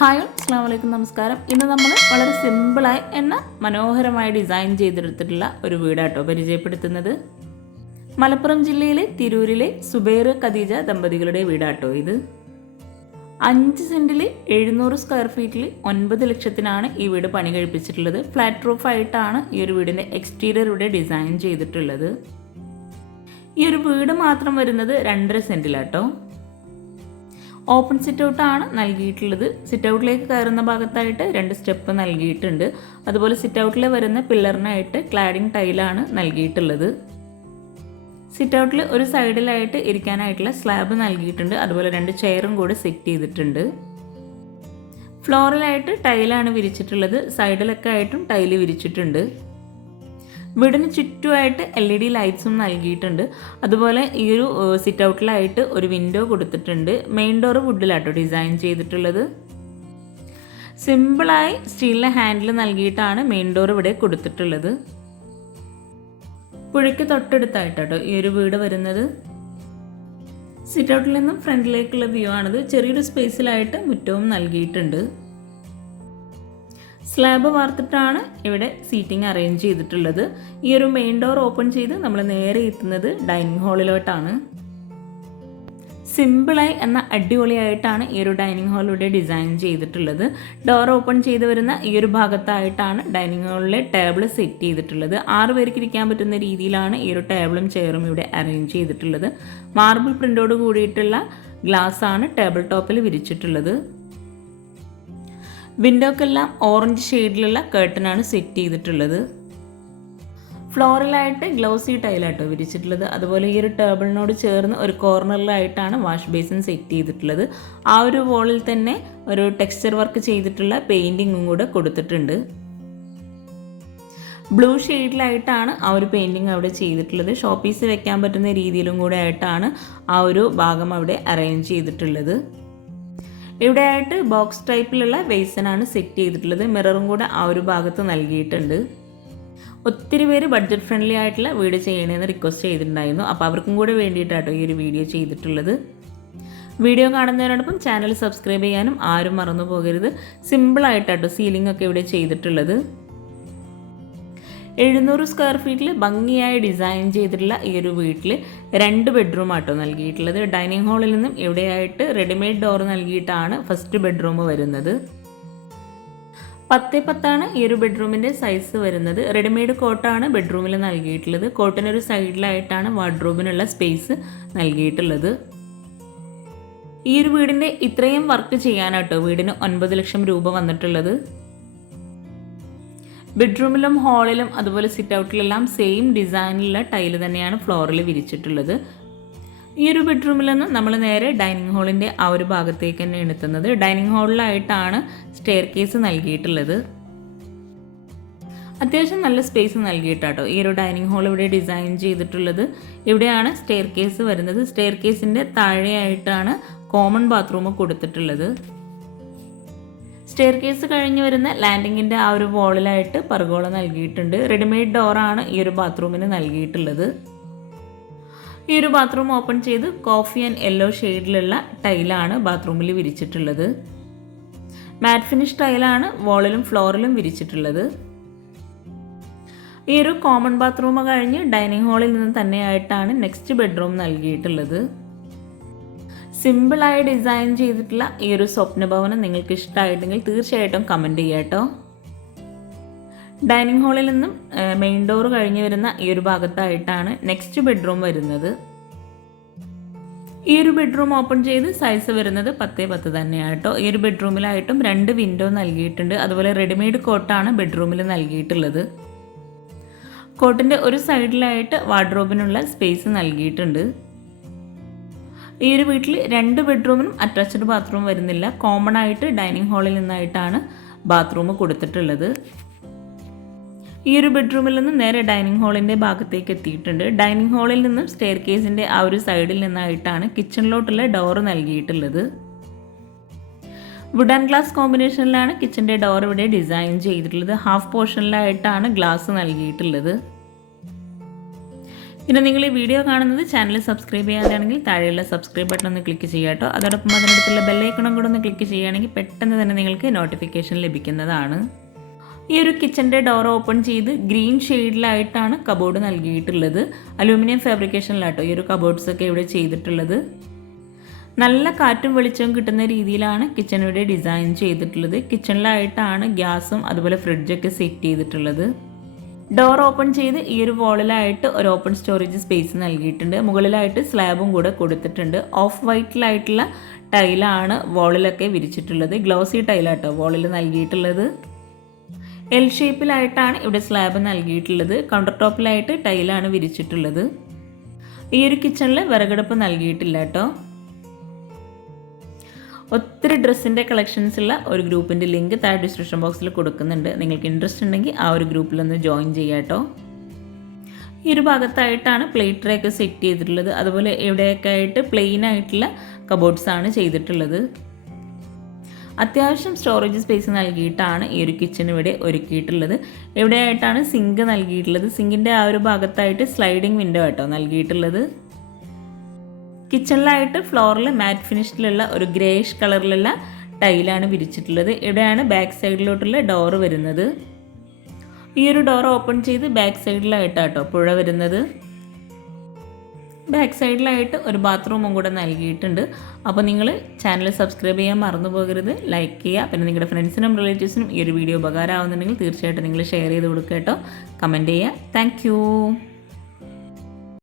Hi അസ്സാം വലൈക്കും നമസ്കാരം. ഇന്ന് നമ്മൾ വളരെ സിമ്പിളായി എന്ന മനോഹരമായി ഡിസൈൻ ചെയ്തെടുത്തിട്ടുള്ള ഒരു വീടാട്ടോ പരിചയപ്പെടുത്തുന്നത്. മലപ്പുറം ജില്ലയിലെ തിരൂരിലെ സുബൈർ ഖദീജ ദമ്പതികളുടെ വീടാട്ടോ ഇത്. അഞ്ച് സെന്റിൽ എഴുന്നൂറ് സ്ക്വയർ ഫീറ്റിൽ ഒൻപത് ലക്ഷത്തിനാണ് ഈ വീട് പണി കഴിപ്പിച്ചിട്ടുള്ളത്. ഫ്ലാറ്റ് റൂഫായിട്ടാണ് ഈ ഒരു വീടിന്റെ എക്സ്റ്റീരിയർ ഇവിടെ ഡിസൈൻ ചെയ്തിട്ടുള്ളത്. ഈ ഒരു വീട് മാത്രം വരുന്നത് രണ്ടര സെന്റിലാട്ടോ ഓപ്പൺ സിറ്റ് ഔട്ടാണ് നൽകിയിട്ടുള്ളത്. സിറ്റ് ഔട്ടിലേക്ക് കയറുന്ന ഭാഗത്തായിട്ട് രണ്ട് സ്റ്റെപ്പ് നൽകിയിട്ടുണ്ട്. അതുപോലെ സിറ്റ് ഔട്ടിൽ വരുന്ന പില്ലറിനായിട്ട് ക്ലാഡിംഗ് ടൈലാണ് നൽകിയിട്ടുള്ളത്. സിറ്റ് ഔട്ടിൽ ഒരു സൈഡിലായിട്ട് ഇരിക്കാനായിട്ടുള്ള സ്ലാബ് നൽകിയിട്ടുണ്ട്. അതുപോലെ രണ്ട് ചെയറും കൂടെ സെറ്റ് ചെയ്തിട്ടുണ്ട്. ഫ്ലോറിലായിട്ട് ടൈലാണ് വിരിച്ചിട്ടുള്ളത്. സൈഡിലൊക്കെ ആയിട്ടും ടൈൽ വിരിച്ചിട്ടുണ്ട്. വീടിന് ചുറ്റുമായിട്ട് എൽ ഇ ഡി ലൈറ്റ്സും നൽകിയിട്ടുണ്ട്. അതുപോലെ ഈ ഒരു സിറ്റ് ഔട്ടിലായിട്ട് ഒരു വിൻഡോ കൊടുത്തിട്ടുണ്ട്. മെയിൻ ഡോർ വുഡിലാട്ടോ ഡിസൈൻ ചെയ്തിട്ടുള്ളത്. സിമ്പിളായി സ്റ്റീലിന്റെ ഹാൻഡിൽ നൽകിയിട്ടാണ് മെയിൻ ഡോർ ഇവിടെ കൊടുത്തിട്ടുള്ളത്. പുഴയ്ക്ക് തൊട്ടടുത്തായിട്ടോ ഈ ഒരു വീട് വരുന്നത്. സിറ്റ് ഔട്ടിൽ നിന്നും ഫ്രണ്ടിലേക്കുള്ള വ്യൂ ആണിത്. ചെറിയൊരു സ്പേസിലായിട്ട് മുറ്റവും നൽകിയിട്ടുണ്ട്. സ്ലാബ് വാർത്തിട്ടാണ് ഇവിടെ സീറ്റിംഗ് അറേഞ്ച് ചെയ്തിട്ടുള്ളത്. ഈ ഒരു മെയിൻ ഡോർ ഓപ്പൺ ചെയ്ത് നമ്മൾ നേരെ എത്തുന്നത് ഡൈനിങ് ഹാളിലോട്ടാണ് സിമ്പിളായി എന്ന അടിപൊളിയായിട്ടാണ് ഈ ഒരു ഡൈനിങ് ഹാളിലൂടെ ഡിസൈൻ ചെയ്തിട്ടുള്ളത്. ഡോർ ഓപ്പൺ ചെയ്ത് വരുന്ന ഈ ഒരു ഭാഗത്തായിട്ടാണ് ഡൈനിങ് ഹാളിലെ ടേബിൾ സെറ്റ് ചെയ്തിട്ടുള്ളത്. ആറ് പേർക്ക് ഇരിക്കാൻ പറ്റുന്ന രീതിയിലാണ് ഈ ഒരു ടേബിളും ചെയറും ഇവിടെ അറേഞ്ച് ചെയ്തിട്ടുള്ളത്. മാർബിൾ പ്രിന്റോട് കൂടിയിട്ടുള്ള ഗ്ലാസ് ആണ് ടേബിൾ ടോപ്പിൽ വിരിച്ചിട്ടുള്ളത്. വിൻഡോക്കെല്ലാം ഓറഞ്ച് ഷെയ്ഡിലുള്ള കേട്ടനാണ് സെറ്റ് ചെയ്തിട്ടുള്ളത്. ഫ്ലോറിലായിട്ട് ഗ്ലൗസി ടൈലാട്ടോ വിരിച്ചിട്ടുള്ളത്. അതുപോലെ ഈ ഒരു ടേബിളിനോട് ചേർന്ന് ഒരു കോർണറിലായിട്ടാണ് വാഷ് ബേസിൻ സെറ്റ് ചെയ്തിട്ടുള്ളത്. ആ ഒരു വോളിൽ തന്നെ ഒരു ടെക്സ്ചർ വർക്ക് ചെയ്തിട്ടുള്ള പെയിന്റിങ്ങും കൂടെ കൊടുത്തിട്ടുണ്ട്. ബ്ലൂ ഷെയ്ഡിലായിട്ടാണ് ആ ഒരു പെയിന്റിങ് അവിടെ ചെയ്തിട്ടുള്ളത്. ഷോപ്പീസ് വെക്കാൻ പറ്റുന്ന രീതിയിലും കൂടെ ആയിട്ടാണ് ആ ഒരു ഭാഗം അവിടെ അറേഞ്ച് ചെയ്തിട്ടുള്ളത്. ഇവിടെയായിട്ട് ബോക്സ് ടൈപ്പിലുള്ള വെയ്സനാണ് സെറ്റ് ചെയ്തിട്ടുള്ളത്. മിററും കൂടെ ആ ഒരു ഭാഗത്ത് നൽകിയിട്ടുണ്ട്. ഒത്തിരി പേര് ബഡ്ജറ്റ് ഫ്രണ്ട്ലി ആയിട്ടുള്ള വീട് ചെയ്യണമെന്ന് റിക്വസ്റ്റ് ചെയ്തിട്ടുണ്ടായിരുന്നു. അപ്പോൾ അവർക്കും കൂടെ വേണ്ടിയിട്ടാട്ടോ ഈ ഒരു വീഡിയോ ചെയ്തിട്ടുള്ളത്. വീഡിയോ കാണുന്നതിനോടൊപ്പം ചാനൽ സബ്സ്ക്രൈബ് ചെയ്യാനും ആരും മറന്നു പോകരുത്. സിമ്പിളായിട്ടാട്ടോ സീലിംഗ് ഒക്കെ ഇവിടെ ചെയ്തിട്ടുള്ളത്. എഴുന്നൂറ് സ്ക്വയർ ഫീറ്റിൽ ഭംഗിയായി ഡിസൈൻ ചെയ്തിട്ടുള്ള ഈ ഒരു വീട്ടിൽ രണ്ട് ബെഡ്റൂം ആട്ടോ നൽകിയിട്ടുള്ളത്. ഡൈനിങ് ഹാളിൽ നിന്നും ഇവിടെയായിട്ട് റെഡിമെയ്ഡ് ഡോർ നൽകിയിട്ടാണ് ഫസ്റ്റ് ബെഡ്റൂം വരുന്നത്. പത്ത് പത്താണ് ഈ ഒരു ബെഡ്റൂമിന്റെ സൈസ് വരുന്നത്. റെഡിമെയ്ഡ് കോട്ടാണ് ബെഡ്റൂമിൽ നൽകിയിട്ടുള്ളത്. കോട്ടിനൊരു സൈഡിലായിട്ടാണ് വാർഡ്രോബിനുള്ള സ്പേസ് നൽകിയിട്ടുള്ളത്. ഈ ഒരു വീടിന്റെ ഇത്രയും വർക്ക് ചെയ്യാനാട്ടോ വീടിന് ഒൻപത് ലക്ഷം രൂപ വന്നിട്ടുള്ളത്. ബെഡ്റൂമിലും ഹാളിലും അതുപോലെ സിറ്റ് ഔട്ടിലെല്ലാം സെയിം ഡിസൈനിലുള്ള ടൈൽ തന്നെയാണ് ഫ്ലോറിൽ വിരിച്ചിട്ടുള്ളത്. ഈ ഒരു ബെഡ്റൂമിൽ നിന്ന് നമ്മൾ നേരെ ഡൈനിങ് ഹാളിന്റെ ആ ഒരു ഭാഗത്തേക്ക് തന്നെയാണ് എത്തുന്നത്. ഡൈനിങ് ഹാളിലായിട്ടാണ് സ്റ്റെയർ കേസ് നൽകിയിട്ടുള്ളത്. അത്യാവശ്യം നല്ല സ്പേസ് നൽകിയിട്ടാട്ടോ ഈ ഒരു ഡൈനിങ് ഹാൾ ഇവിടെ ഡിസൈൻ ചെയ്തിട്ടുള്ളത്. ഇവിടെയാണ് സ്റ്റെയർ കേസ് വരുന്നത്. സ്റ്റെയർ കേസിന്റെ താഴെയായിട്ടാണ് കോമൺ ബാത്റൂം കൊടുത്തിട്ടുള്ളത്. സ്റ്റെയർ കേസ് കഴിഞ്ഞ് വരുന്ന ലാൻഡിങ്ങിന്റെ ആ ഒരു വോളിലായിട്ട് പർഗോള നൽകിയിട്ടുണ്ട്. റെഡിമെയ്ഡ് ഡോറാണ് ഈ ഒരു ബാത്റൂമിന് നൽകിയിട്ടുള്ളത്. ഈ ഒരു ബാത്റൂം ഓപ്പൺ ചെയ്ത് കോഫി ആൻഡ് യെല്ലോ ഷെയ്ഡിലുള്ള ടൈലാണ് ബാത്റൂമിൽ വിരിച്ചിട്ടുള്ളത്. മാറ്റ് ഫിനിഷ് ടൈലാണ് വോളിലും ഫ്ലോറിലും വിരിച്ചിട്ടുള്ളത്. ഈ ഒരു കോമൺ ബാത്റൂം കഴിഞ്ഞ് ഡൈനിങ് ഹാളിൽ നിന്ന് തന്നെയായിട്ടാണ് നെക്സ്റ്റ് ബെഡ്റൂം നൽകിയിട്ടുള്ളത്. സിമ്പിളായി ഡിസൈൻ ചെയ്തിട്ടുള്ള ഈ ഒരു സ്വപ്നഭവനം നിങ്ങൾക്ക് ഇഷ്ടമായിട്ടെങ്കിൽ തീർച്ചയായിട്ടും കമന്റ് ചെയ്യാം കേട്ടോ. ഡൈനിങ് ഹാളിൽ നിന്നും മെയിൻ ഡോർ കഴിഞ്ഞ് വരുന്ന ഈ ഒരു ഭാഗത്തായിട്ടാണ് നെക്സ്റ്റ് ബെഡ്റൂം വരുന്നത്. ഈ ഒരു ബെഡ്റൂം ഓപ്പൺ ചെയ്ത് സൈസ് വരുന്നത് പത്തേ പത്ത് തന്നെയാണ് കേട്ടോ. ഈ ഒരു ബെഡ്റൂമിലായിട്ടും രണ്ട് വിൻഡോ നൽകിയിട്ടുണ്ട്. അതുപോലെ റെഡിമെയ്ഡ് കോട്ടാണ് ബെഡ്റൂമിൽ നൽകിയിട്ടുള്ളത്. കോട്ടിന്റെ ഒരു സൈഡിലായിട്ട് വാർഡ്രോബിനുള്ള സ്പേസ് നൽകിയിട്ടുണ്ട്. ഈ ഒരു വീട്ടിൽ രണ്ട് ബെഡ്റൂമിനും അറ്റാച്ച്ഡ് ബാത്റൂം വരുന്നില്ല. കോമൺ ആയിട്ട് ഡൈനിങ് ഹാളിൽ നിന്നായിട്ടാണ് ബാത്റൂം കൊടുത്തിട്ടുള്ളത്. ഈ ഒരു ബെഡ്റൂമിൽ നിന്ന് നേരെ ഡൈനിങ് ഹാളിന്റെ ഭാഗത്തേക്ക് എത്തിയിട്ടുണ്ട്. ഡൈനിങ് ഹാളിൽ നിന്നും സ്റ്റെയർ കേസിന്റെ ആ ഒരു സൈഡിൽ നിന്നായിട്ടാണ് കിച്ചണിലോട്ടുള്ള ഡോറ് നൽകിയിട്ടുള്ളത്. വുഡ് ആൻഡ് ഗ്ലാസ് കോമ്പിനേഷനിലാണ് കിച്ചന്റെ ഡോർ ഇവിടെ ഡിസൈൻ ചെയ്തിട്ടുള്ളത്. ഹാഫ് പോർഷനിലായിട്ടാണ് ഗ്ലാസ് നൽകിയിട്ടുള്ളത്. പിന്നെ നിങ്ങൾ ഈ വീഡിയോ കാണുന്നത് ചാനൽ സബ്സ്ക്രൈബ് ചെയ്യാതെയാണെങ്കിൽ താഴെയുള്ള സബ്സ്ക്രൈബ് ബട്ടൺ ഒന്ന് ക്ലിക്ക് ചെയ്യുക കേട്ടോ. അതോടൊപ്പം അതിനടുത്തുള്ള ബെല്ലൈക്കണം കൂടെ ഒന്ന് ക്ലിക്ക് ചെയ്യുകയാണെങ്കിൽ പെട്ടെന്ന് തന്നെ നിങ്ങൾക്ക് നോട്ടിഫിക്കേഷൻ ലഭിക്കുന്നതാണ്. ഈ ഒരു കിച്ചന്റെ ഡോർ ഓപ്പൺ ചെയ്ത് ഗ്രീൻ ഷെയ്ഡിലായിട്ടാണ് കബോർഡ് നൽകിയിട്ടുള്ളത്. അലൂമിനിയം ഫാബ്രിക്കേഷനിലാട്ടോ ഈ ഒരു കബോർഡ്സൊക്കെ ഇവിടെ ചെയ്തിട്ടുള്ളത്. നല്ല കാറ്റും വെളിച്ചവും കിട്ടുന്ന രീതിയിലാണ് കിച്ചൺ ഇവിടെ ഡിസൈൻ ചെയ്തിട്ടുള്ളത്. കിച്ചണിലായിട്ടാണ് ഗ്യാസും അതുപോലെ ഫ്രിഡ്ജൊക്കെ സെറ്റ് ചെയ്തിട്ടുള്ളത്. ഡോർ ഓപ്പൺ ചെയ്ത് ഈ ഒരു വോളിലായിട്ട് ഒരു ഓപ്പൺ സ്റ്റോറേജ് സ്പേസ് നൽകിയിട്ടുണ്ട്. മുകളിലായിട്ട് സ്ലാബും കൂടെ കൊടുത്തിട്ടുണ്ട്. ഓഫ് വൈറ്റിലായിട്ടുള്ള ടൈലാണ് വോളിലൊക്കെ വിരിച്ചിട്ടുള്ളത്. ഗ്ലോസി ടൈലാട്ടോ വോളിൽ നൽകിയിട്ടുള്ളത്. എൽ ഷേപ്പിലായിട്ടാണ് ഇവിടെ സ്ലാബ് നൽകിയിട്ടുള്ളത്. കൗണ്ടർ ടോപ്പിലായിട്ട് ടൈലാണ് വിരിച്ചിട്ടുള്ളത്. ഈ ഒരു കിച്ചണിൽ വിറകടുപ്പ് നൽകിയിട്ടില്ല കേട്ടോ ഒത്തിരി ഡ്രസ്സിന്റെ കളക്ഷൻസ് ഉള്ള ഒരു ഗ്രൂപ്പിന്റെ ലിങ്ക് താഴെ ഡിസ്ക്രിപ്ഷൻ ബോക്സിൽ കൊടുക്കുന്നുണ്ട്. നിങ്ങൾക്ക് ഇൻട്രസ്റ്റ് ഉണ്ടെങ്കിൽ ആ ഒരു ഗ്രൂപ്പിലൊന്ന് ജോയിൻ ചെയ്യാം കേട്ടോ ഈ ഒരു ഭാഗത്തായിട്ടാണ് പ്ലേറ്റ് ട്രേ സെറ്റ് ചെയ്തിട്ടുള്ളത്. അതുപോലെ എവിടെയൊക്കെ ആയിട്ട് പ്ലെയിൻ ആയിട്ടുള്ള കബോർഡ്സ് ആണ് ചെയ്തിട്ടുള്ളത്. അത്യാവശ്യം സ്റ്റോറേജ് സ്പേസ് നൽകിയിട്ടാണ് ഈ ഒരു കിച്ചൺ ഇവിടെ ഒരുക്കിയിട്ടുള്ളത്. ഇവിടെയായിട്ടാണ് സിങ്ക് നൽകിയിട്ടുള്ളത്? സിങ്കിന്റെ ആ ഒരു ഭാഗത്തായിട്ട് സ്ലൈഡിംഗ് വിൻഡോ ആയിട്ടോ നൽകിയിട്ടുള്ളത്. കിച്ചണിലായിട്ട് ഫ്ലോറിൽ മാറ്റ് ഫിനിഷിലുള്ള ഒരു ഗ്രേഷ് കളറിലുള്ള ടൈലാണ് വിരിച്ചിട്ടുള്ളത്. ഇവിടെയാണ് ബാക്ക് സൈഡിലോട്ടുള്ള ഡോറ് വരുന്നത്. ഈ ഒരു ഡോർ ഓപ്പൺ ചെയ്ത് ബാക്ക് സൈഡിലായിട്ടാട്ടോ പുഴ വരുന്നത്. ബാക്ക് സൈഡിലായിട്ട് ഒരു ബാത്റൂമും കൂടെ നൽകിയിട്ടുണ്ട്. അപ്പോൾ നിങ്ങൾ ചാനൽ സബ്സ്ക്രൈബ് ചെയ്യാൻ മറന്നു പോകരുത്. ലൈക്ക് ചെയ്യുക. പിന്നെ നിങ്ങളുടെ ഫ്രണ്ട്സിനും റിലേറ്റീവ്സിനും ഈ ഒരു വീഡിയോ ഉപകാരമാവുന്നുണ്ടെങ്കിൽ തീർച്ചയായിട്ടും നിങ്ങൾ ഷെയർ ചെയ്ത് കൊടുക്കുക കേട്ടോ. കമന്റ് ചെയ്യുക. താങ്ക്